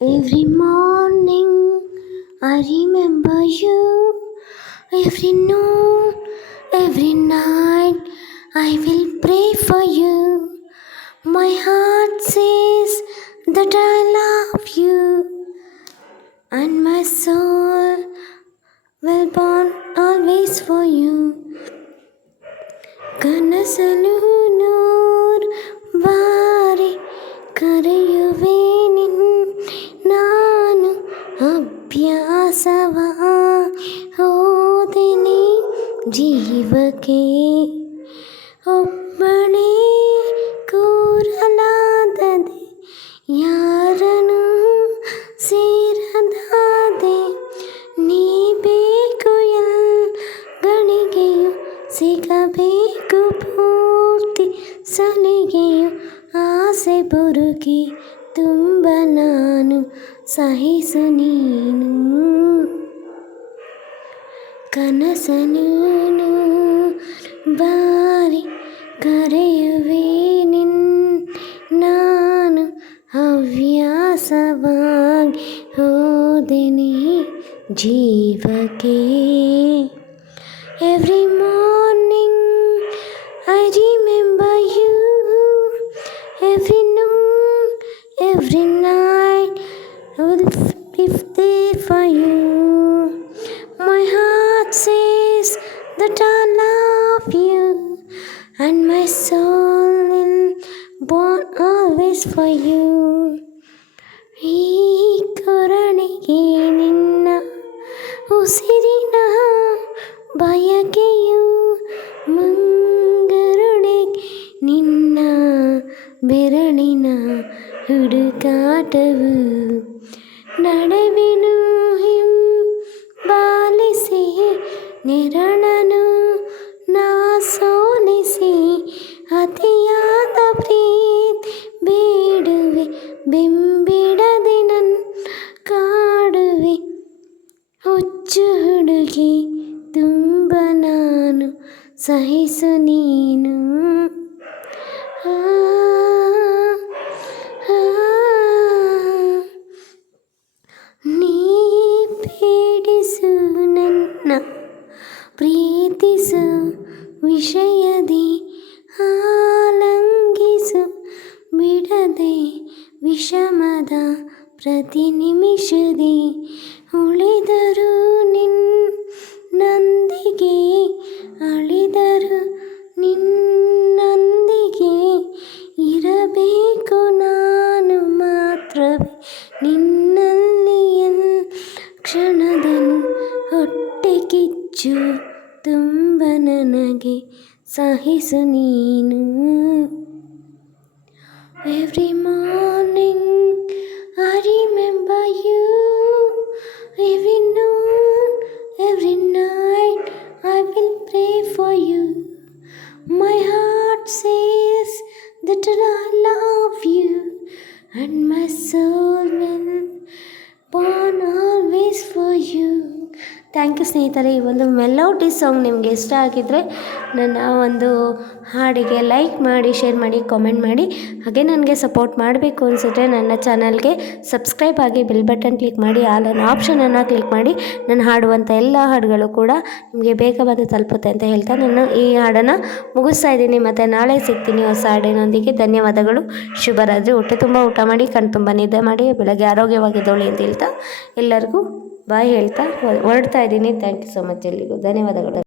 Every morning I remember you. Every noon, every night I will pray for you. My heart says that I love you, and my soul will burn always for you. ಕನಸಲು ನೂರು ಬಾರಿ ಕರೆಯುವೆ ನಾನು ಅಭ್ಯಾಸವ ಹೋದೆನೆ ಜೀವಕ್ಕೆ ಒಬ್ಬಳೇ ಕೂರಲಾದದೆ ಯಾರನು ಸೇರದಾದೆ ನೀ ಬೇಕು ಗಳಿಗೆಯು ಸಿಗಬೇಕು ಪೂರ್ತಿ ಸಲಿಗೆಯು ಆಸೆ ಬುರುಕಿ ತುಂಬ ನಾನು ಸಹಿಸು ನೀನು ಕನಸನು ಬಾರಿ ಕರೆಯುವೆ ನಾನು ಹವ್ಯಾಸವಾಗಿ ಹೋದೆನೆ ಜೀವಕ್ಕೆ Every morning I remember you. Every noon, every night I will be there for you. My heart says that I love you, and my soul will burn always for you. ಈ ಕೊರಳಿಗೆ ನಿನ್ನ ಉಸಿರಿನ ಬಯಕೆಯು ಮಂಗರುಳಿಗೆ ನಿನ್ನ ಬೆರಳಿನ ಹುಡುಕಾಟವು ನಡೆವೆನು ಹಿಂಬಾಲಿಸಿ ನೆರಳನು ನಾ ಸೋಲಿಸಿ ಅತಿಯಾದ ಪ್ರೀತಿ ಬೇಡುವೆ ಬೆಂಬಿಡದೆ ನನ್ನ ಕಾಡುವೆ ಹುಚ್ಚು ಹುಡುಗಿ ತುಂಬ ನಾನು ಸಹಿಸು ನೀನು ನೀ ಪೀಡಿಸು ನನ್ನ ಪ್ರೀತಿಸು ವಿಷಯದಿ ಆಲಂಗಿಸು ಬಿಡದೆ ವಿಷಮದ ಪ್ರತಿ ನಿಮಿಷದಿ ಉಳಿದರು ನಿನ್ನೊಂದಿಗೆ ಅಳಿದರು ನಿನ್ನೊಂದಿಗೆ ಇರಬೇಕು ನಾನು ಮಾತ್ರವೇ ನಿನ್ನಲ್ಲಿ ಕ್ಷಣದನು ಹೊಟ್ಟೆ ಕಿಚ್ಚು ತುಂಬ ನನಗೆ ಸಹಿಸು ನೀನು Every morning I remember you. Every noon, every night I will pray for you. My heart says that I love you, and my soul will burn always for you. Thank you ಸ್ನೇಹಿತರೆ. ಈ ಒಂದು melody song ನಿಮಗೆ ಇಷ್ಟ ಆಗಿದ್ದರೆ ನನ್ನ ಒಂದು ಹಾಡಿಗೆ like ಮಾಡಿ, ಶೇರ್ ಮಾಡಿ, ಕಾಮೆಂಟ್ ಮಾಡಿ. ಹಾಗೆ ನನಗೆ ಸಪೋರ್ಟ್ ಮಾಡಬೇಕು ಅನಿಸಿದ್ರೆ ನನ್ನ ಚಾನಲ್ಗೆ ಸಬ್ಸ್ಕ್ರೈಬ್ ಆಗಿ ಬೆಲ್ ಬಟನ್ ಕ್ಲಿಕ್ ಮಾಡಿ, ಆಲ್ ಅನ್ನೋ ಆಪ್ಷನನ್ನು ಕ್ಲಿಕ್ ಮಾಡಿ ನಾನು ಹಾಡುವಂಥ ಎಲ್ಲ ಹಾಡುಗಳು ಕೂಡ ನಿಮಗೆ ಬೇಗ ಬಂದು ತಲುಪುತ್ತೆ ಅಂತ ಹೇಳ್ತಾ ನಾನು ಈ ಹಾಡನ್ನು ಮುಗಿಸ್ತಾ ಇದ್ದೀನಿ. ಮತ್ತು ನಾಳೆ ಸಿಗ್ತೀನಿ ಹೊಸ ಹಾಡಿನೊಂದಿಗೆ. ಧನ್ಯವಾದಗಳು. ಶುಭರಾತ್ರಿ. ಹೊಟ್ಟೆ ತುಂಬ ಊಟ ಮಾಡಿ, ಕಣ್ ತುಂಬ ನಿದ್ದೆ ಮಾಡಿ, ಬೆಳಗ್ಗೆ ಆರೋಗ್ಯವಾಗಿದ್ದೋಳಿ ಅಂತ ಹೇಳ್ತಾ ಎಲ್ಲರಿಗೂ ಬಾಯ್ ಹೇಳ್ತಾ ಹೊರಡ್ತಾ ಇದ್ದೀನಿ. Thank you so much. ಎಲ್ಲಿಗೂ ಧನ್ಯವಾದಗಳು.